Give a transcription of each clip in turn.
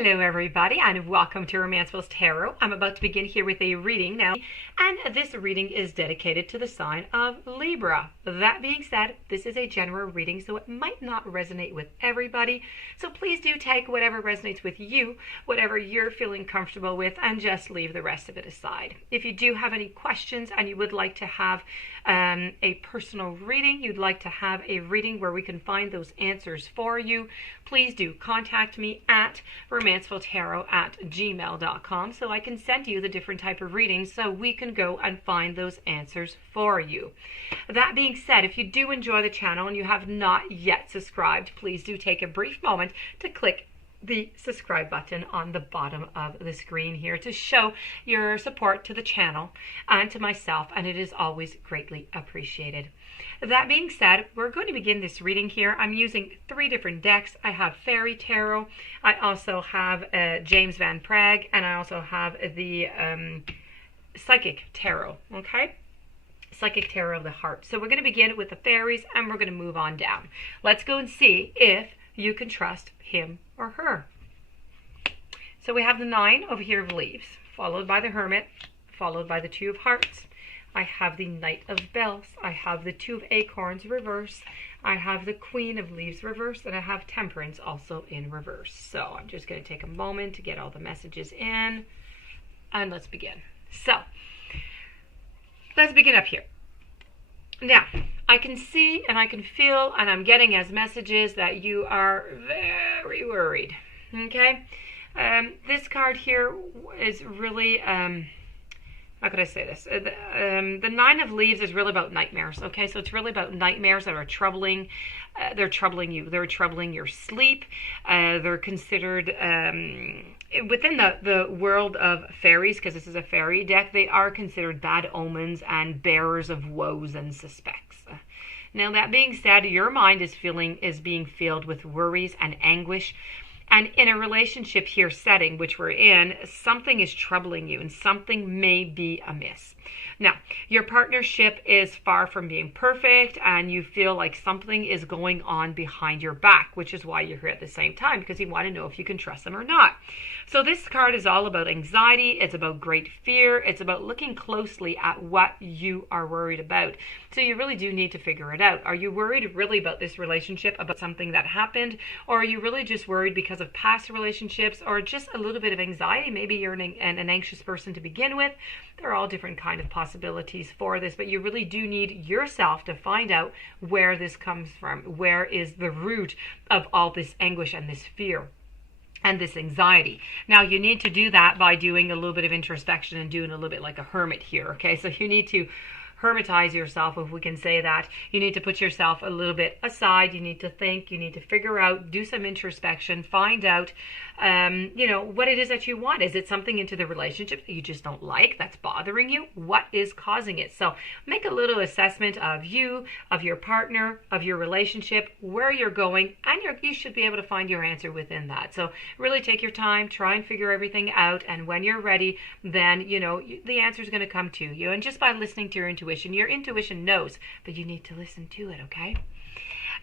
Hello everybody and welcome to Romancefull's Tarot. I'm about to begin here with a reading now, and this reading is dedicated to the sign of Libra. That being said, this is a general reading, so it might not resonate with everybody, so please do take whatever resonates with you, whatever you're feeling comfortable with, and just leave the rest of it aside. If you do have any questions and you would like to have a personal reading, you'd like to have a reading where we can find those answers for you, please do contact me at romancefulltarot@gmail.com so I can send you the different type of readings so we can go and find those answers for you. That being said, if you do enjoy the channel and you have not yet subscribed, please do take a brief moment to click the subscribe button on the bottom of the screen here to show your support to the channel and to myself, and it is always greatly appreciated. That being said, we're going to begin this reading here. I'm using 3 different decks. I have Fairy Tarot, I also have James Van Praagh, and I also have the Psychic Tarot, okay? Psychic Tarot of the Heart. So we're going to begin with the fairies and we're going to move on down. Let's go and see if you can trust him or her. So we have the 9 over here of Leaves, followed by the Hermit, followed by the 2 of Hearts. I have the Knight of Bells. I have the 2 of Acorns reverse. I have the Queen of Leaves reverse, and I have Temperance also in reverse. So I'm just going to take a moment to get all the messages in, and let's begin. So let's begin up here. Now, I can see and I can feel and I'm getting as messages that you are very worried, okay? This card here is really, how could I say this? The 9 of Leaves is really about nightmares, okay? So it's really about nightmares that are troubling. They're troubling you. They're troubling your sleep. They're considered, within the world of fairies, because this is a fairy deck, they are considered bad omens and bearers of woes and suspects. Now, that being said, your mind is being filled with worries and anguish. And in a relationship here setting, which we're in, something is troubling you and something may be amiss. Now, your partnership is far from being perfect and you feel like something is going on behind your back, which is why you're here at the same time, because you want to know if you can trust them or not. So this card is all about anxiety. It's about great fear. It's about looking closely at what you are worried about. So you really do need to figure it out. Are you worried really about this relationship, about something that happened? Or are you really just worried because of past relationships or just a little bit of anxiety? Maybe you're an anxious person to begin with. There are all different kind of possibilities for this, but you really do need yourself to find out where this comes from. Where is the root of all this anguish and this fear and this anxiety? Now, you need to do that by doing a little bit of introspection and doing a little bit like a hermit here, okay? So you need to hermitize yourself, if we can say that. You need to put yourself a little bit aside. You need to think. You need to figure out, do some introspection, find out, what it is that you want. Is it something into the relationship that you just don't like, that's bothering you? What is causing it? So make a little assessment of you, of your partner, of your relationship, where you're going, and you should be able to find your answer within that. So really take your time, try and figure everything out, and when you're ready, then, the answer is going to come to you. And just by listening to your intuition knows, but you need to listen to it, okay?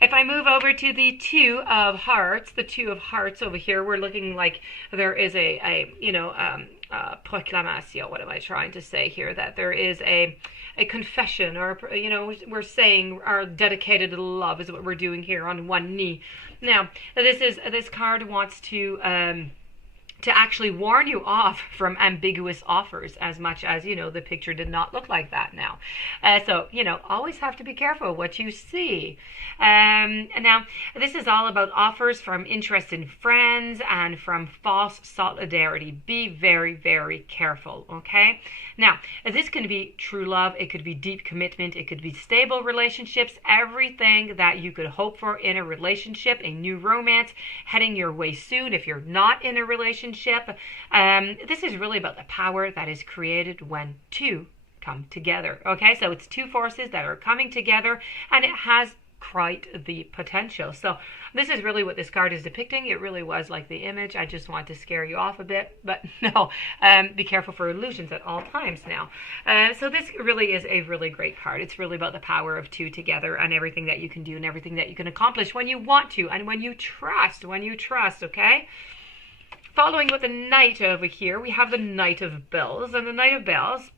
If I move over to the 2 of Hearts, the 2 of Hearts over here, we're looking like there is a proclamation. What am I trying to say here? That there is a confession, or, we're saying our dedicated love is what we're doing here on one knee. Now, this card wants to actually warn you off from ambiguous offers, as much as, the picture did not look like that now. So, always have to be careful what you see. And now, this is all about offers from interested friends and from false solidarity. Be very, very careful, okay? Now, this can be true love. It could be deep commitment. It could be stable relationships. Everything that you could hope for in a relationship, a new romance, heading your way soon if you're not in a relationship. This is really about the power that is created when 2 come together. Okay, so it's 2 forces that are coming together, and it has quite the potential. So this is really what this card is depicting. It really was like the image. I just want to scare you off a bit, but no, be careful for illusions at all times now. So this really is a really great card. It's really about the power of 2 together and everything that you can do and everything that you can accomplish when you want to and when you trust, okay? Following with the Knight over here, we have the Knight of Bells. And the Knight of Bells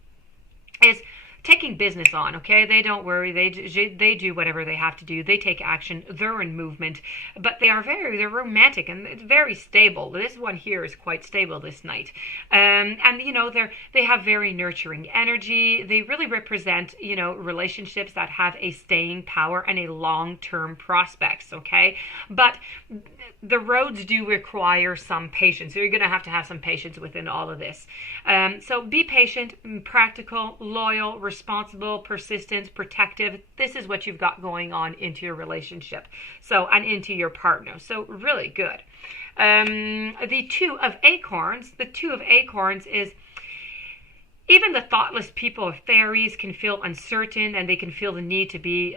is taking business on, okay? They don't worry. They do whatever they have to do. They take action. They're in movement. But they're romantic and it's very stable. This one here is quite stable, this Knight. And, you know, they have very nurturing energy. They really represent, you know, relationships that have a staying power and a long-term prospects, okay? But the roads do require some patience. So you're going to have some patience within all of this. So be patient, practical, loyal, responsible, persistent, protective. This is what you've got going on into your relationship. So, and into your partner. So really good. The Two of Acorns. The Two of Acorns is even the thoughtless people or fairies can feel uncertain and they can feel the need to be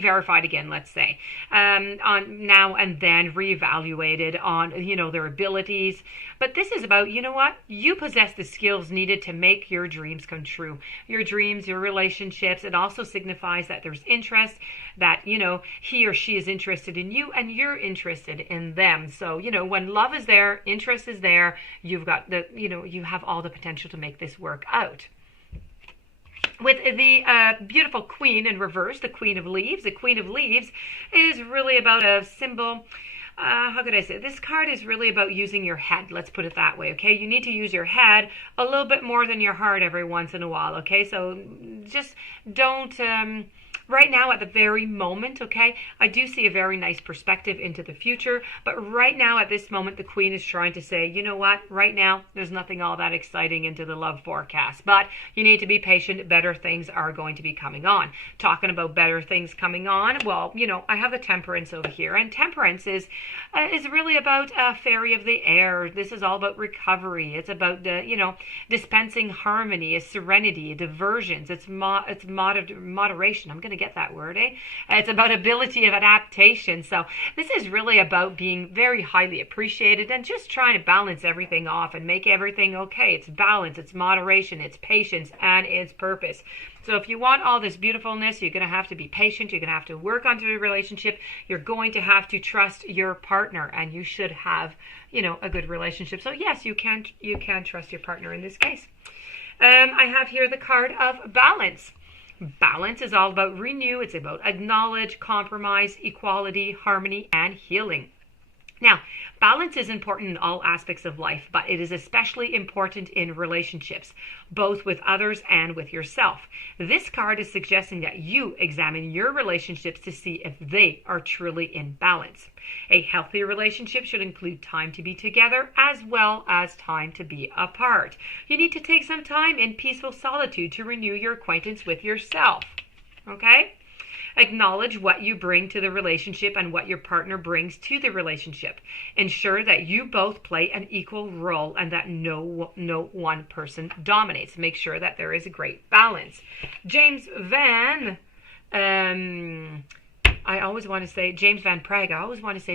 verified again, let's say, on now and then, reevaluated on, you know, their abilities. But this is about, you know what, you possess the skills needed to make your dreams come true. Your dreams, your relationships. It also signifies that there's interest, that, you know, he or she is interested in you and you're interested in them. So, you know, when love is there, interest is there, you've got the, you know, you have all the potential to make this work out. With the beautiful Queen in reverse, the Queen of Leaves. The Queen of Leaves is really about a symbol. How could I say? This card is really about using your head. Let's put it that way, okay? You need to use your head a little bit more than your heart every once in a while, okay? So just don't... right now, at the very moment, okay, I do see a very nice perspective into the future. But right now, at this moment, the Queen is trying to say, you know what? Right now, there's nothing all that exciting into the love forecast. But you need to be patient. Better things are going to be coming on. Talking about better things coming on, well, you know, I have the Temperance over here. And Temperance is really about a fairy of the air. This is all about recovery. It's about, you know, dispensing harmony, serenity, diversions. It's moderation. I'm going to get that word, eh? It's about ability of adaptation. So this is really about being very highly appreciated and just trying to balance everything off and make everything okay. It's balance, it's moderation, it's patience, and it's purpose. So if you want all this beautifulness, you're going to have to be patient. You're going to have to work on the relationship. You're going to have to trust your partner, and you should have, you know, a good relationship. So yes, you can trust your partner in this case. I have here the card of Balance. Balance is all about renew. It's about acknowledge, compromise, equality, harmony, and healing. Now, balance is important in all aspects of life, but it is especially important in relationships, both with others and with yourself. This card is suggesting that you examine your relationships to see if they are truly in balance. A healthy relationship should include time to be together as well as time to be apart. You need to take some time in peaceful solitude to renew your acquaintance with yourself. Okay? Acknowledge what you bring to the relationship and what your partner brings to the relationship. Ensure that you both play an equal role and that no one person dominates. Make sure that there is a great balance. James Van Prague. I always want to say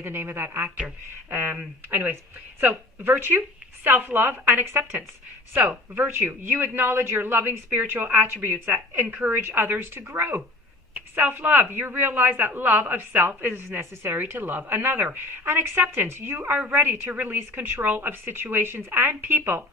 the name of that actor. Anyways, so virtue, self-love, and acceptance. So virtue, you acknowledge your loving spiritual attributes that encourage others to grow. Self-love, you realize that love of self is necessary to love another. And acceptance, you are ready to release control of situations and people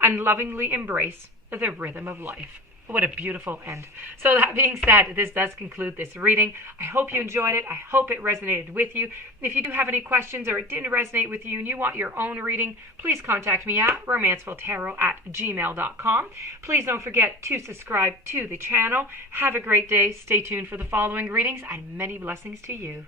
and lovingly embrace the rhythm of life. What a beautiful end. So that being said, this does conclude this reading. I hope you enjoyed it. I hope it resonated with you. If you do have any questions or it didn't resonate with you and you want your own reading, please contact me at romancefulltarot@gmail.com. Please don't forget to subscribe to the channel. Have a great day. Stay tuned for the following readings and many blessings to you.